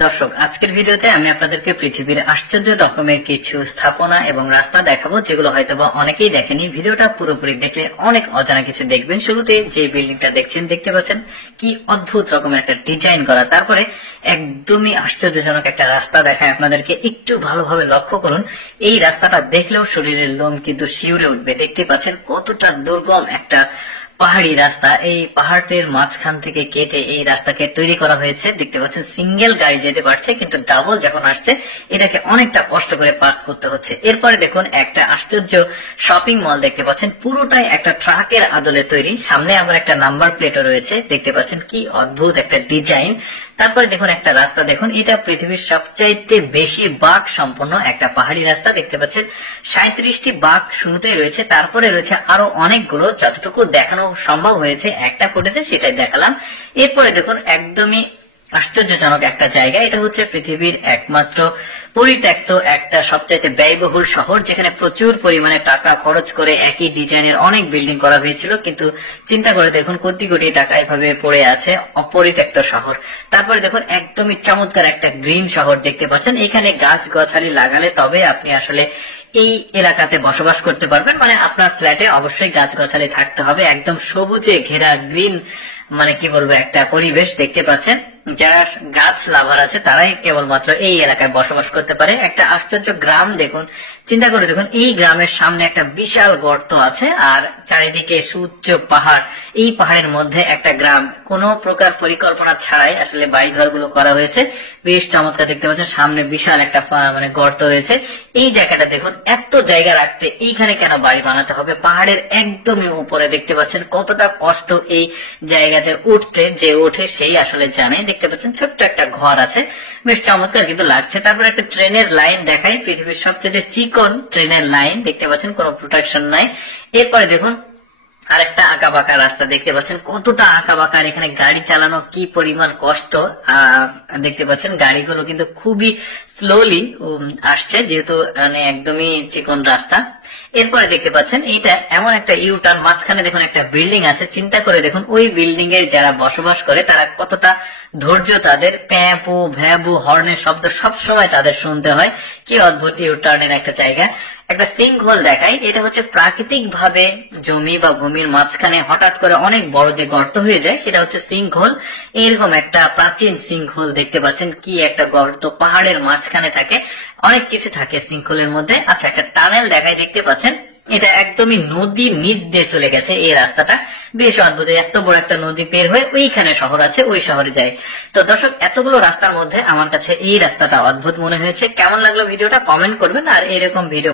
দর্শক, আজকের ভিডিওতে আমি আপনাদেরকে পৃথিবীর আশ্চর্য রকমের কিছু স্থাপনা এবং রাস্তা দেখাবো, যেগুলো হয়তোবা অনেকেই দেখেনি। ভিডিওটা পুরোপুরি দেখলে অনেক অজানা কিছু দেখবেন। শুরুতে যে বিল্ডিংটা দেখতে পাচ্ছেন কি অদ্ভুত রকমের একটা ডিজাইন করা, তারপরে একদমই আশ্চর্যজনক একটা রাস্তা দেখায় আপনাদেরকে। একটু ভালোভাবে লক্ষ্য করুন, এই রাস্তাটা দেখলেও শরীরের লোম কিন্তু শিউরে উঠবে। দেখতে পাচ্ছেন কতটা দুর্গম একটা পাহাড়ি রাস্তা। এই পাহাড়ের মাঝখান থেকে কেটে এই রাস্তাকে তৈরি করা হয়েছে। দেখতে পাচ্ছেন সিঙ্গেল গাড়ি যেতে পারছে, কিন্তু ডাবল যখন আসছে এটাকে অনেকটা কষ্ট করে পাস করতে হচ্ছে। এরপরে দেখুন একটা আশ্চর্য শপিং মল দেখতে পাচ্ছেন, পুরোটাই একটা ট্রাকের আদলে তৈরি। সামনে আবার একটা নাম্বার প্লেটও রয়েছে। দেখতে পাচ্ছেন কি অদ্ভুত একটা ডিজাইন। তারপরে দেখুন একটা রাস্তা, দেখুন এটা পৃথিবীর সবচাইতে বেশি বাঁক সম্পন্ন একটা পাহাড়ি রাস্তা। দেখতে পাচ্ছেন 37টি বাঁক শুরুতেই রয়েছে, তারপরে রয়েছে আরো অনেকগুলো। যতটুকু দেখানো সম্ভব হয়েছে একটা ফুটেজে সেটাই দেখালাম। এরপরে দেখুন একদমই আশ্চর্যজনক একটা জায়গা। এটা হচ্ছে পৃথিবীর একমাত্র পরিত্যক্ত একটা সবচাইতে ব্যয়বহুল শহর, যেখানে প্রচুর পরিমাণে টাকা খরচ করে একই ডিজাইনের অনেক বিল্ডিং করা হয়েছিল, কিন্তু চিন্তা করে দেখুন কোটি কোটি টাকা এভাবে পড়ে আছে। অপরিত্যক্ত শহর। তারপরে দেখুন একদমই চমৎকার একটা গ্রিন শহর দেখতে পাচ্ছেন। এখানে গাছ গাছালি লাগালে তবে আপনি আসলে এই এলাকাতে বসবাস করতে পারবেন। মানে আপনার ফ্ল্যাটে অবশ্যই গাছ গাছালি থাকতে হবে। একদম সবুজে ঘেরা গ্রিন, মানে কি বলবো, একটা পরিবেশ দেখতে পাচ্ছেন। যারা গাছ লাভার আছে তারাই কেবলমাত্র এই এলাকায় বসবাস করতে পারে। একটা আশ্চর্য গ্রাম দেখুন, চিন্তা করে দেখুন এই গ্রামের সামনে একটা বিশাল গর্ত আছে আর চারিদিকে সুউচ্চ পাহাড়। এই পাহাড়ের মধ্যে একটা গ্রাম, কোনো প্রকার পরিকল্পনা ছাড়াই আসলে বাড়িঘর গুলো করা হয়েছে। বেশ চমৎকার দেখতে পাচ্ছেন। সামনে বিশাল একটা মানে গর্ত রয়েছে। এই জায়গাটা দেখুন, এত জায়গা রাখতে এইখানে কেন বাড়ি বানাতে হবে? পাহাড়ের একদমই উপরে দেখতে পাচ্ছেন কতটা কষ্ট এই জায়গাতে উঠতে। যে ওঠে সেই আসলে জানে। দেখতে পাচ্ছেন ছোট্ট একটা ঘর আছে, বেশ চমৎকার কিন্তু লাগছে। তারপর একটা ট্রেনের লাইন দেখায়, পৃথিবীর সবচেয়ে চিকন ট্রেনের লাইন দেখতে পাচ্ছেন, কোনো প্রোটেকশন নাই। এরপরে দেখুন আরেকটা আঁকা বাঁকা রাস্তা দেখতে পাচ্ছেন, কতটা আঁকা বাঁকা। এখানে গাড়ি চালানো কি পরিমাণ কষ্ট দেখতে পাচ্ছেন। গাড়িগুলো কিন্তু খুবই স্লোলি আসছে, যেহেতু মানে একদমই চিকন রাস্তা। এরপরে দেখতে পাচ্ছেন এইটা এমন একটা ইউটার্ন, মাঝখানে দেখুন একটা বিল্ডিং আছে। চিন্তা করে দেখুন ওই বিল্ডিং এর যারা বসবাস করে তারা কতটা ধৈর্য তাদের। প্যাপু ভ্যাবু হর্নের শব্দ সবসময় তাদের শুনতে হয়। কি অদ্ভুত ইউটার্নের একটা জায়গা। একটা সিঙ্ক হোল দেখায়, এটা হচ্ছে প্রাকৃতিক ভাবে জমি বা ভূমির মাঝখানে হঠাৎ করে অনেক বড় যে গর্ত হয়ে যায়, সেটা হচ্ছে সিঙ্ক হোল। এরকম একটা প্রাচীন সিঙ্ক হোল দেখতে পাচ্ছেন। কি একটা গর্ত পাহাড়ের মাঝখানে থাকে, অনেক কিছু থাকে সিঙ্ক হোলের মধ্যে। আচ্ছা একটা টানেল দেখায়, দেখতে পাচ্ছেন এটা একদমই নদীর নিচ দিয়ে চলে গেছে এই রাস্তাটা। বেশ অদ্ভুত। এত বড় একটা নদী পের হয়ে ওইখানে শহর আছে, ওই শহরে যায়। তো দর্শক, এতগুলো রাস্তার মধ্যে আমার কাছে এই রাস্তাটা অদ্ভুত মনে হয়েছে। কেমন লাগলো ভিডিওটা কমেন্ট করবেন, আর এরকম ভিডিও